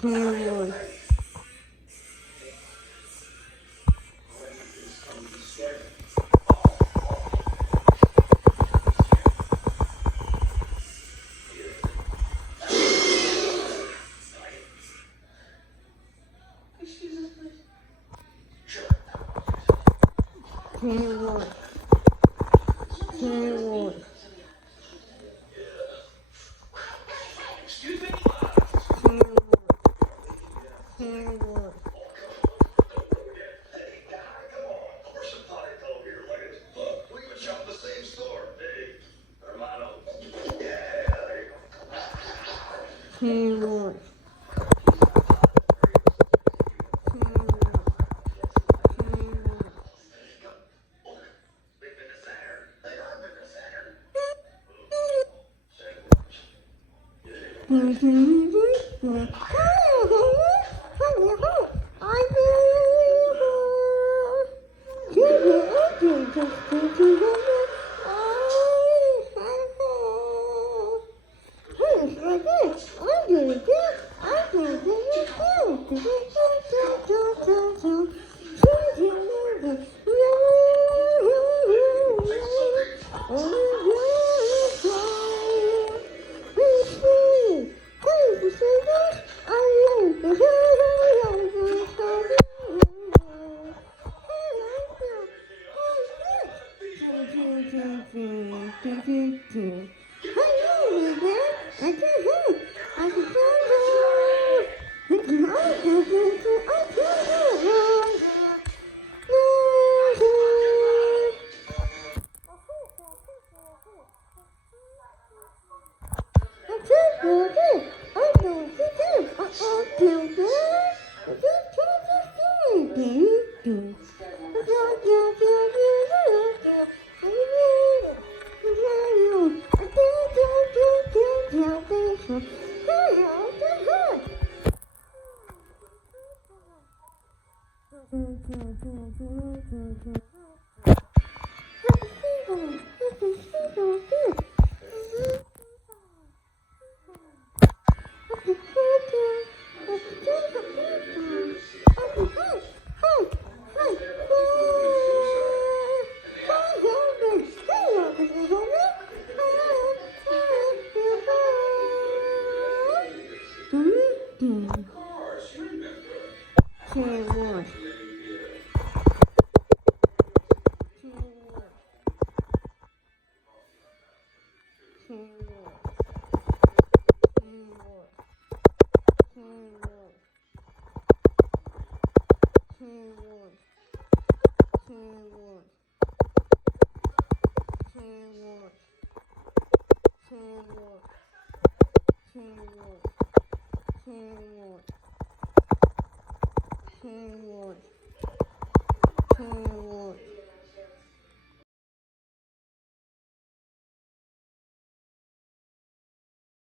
Cameron. Cameron. Cameron. Excuse me? Cameron. Cameron. Hey, guy, come on. Pour some tonic over here, look at it. Look, we even shop at the same store. Hey, hermano. Yeah, there you go. Cameron. They've been to Saturn. They are been to Saturn. Cameron. Cameron.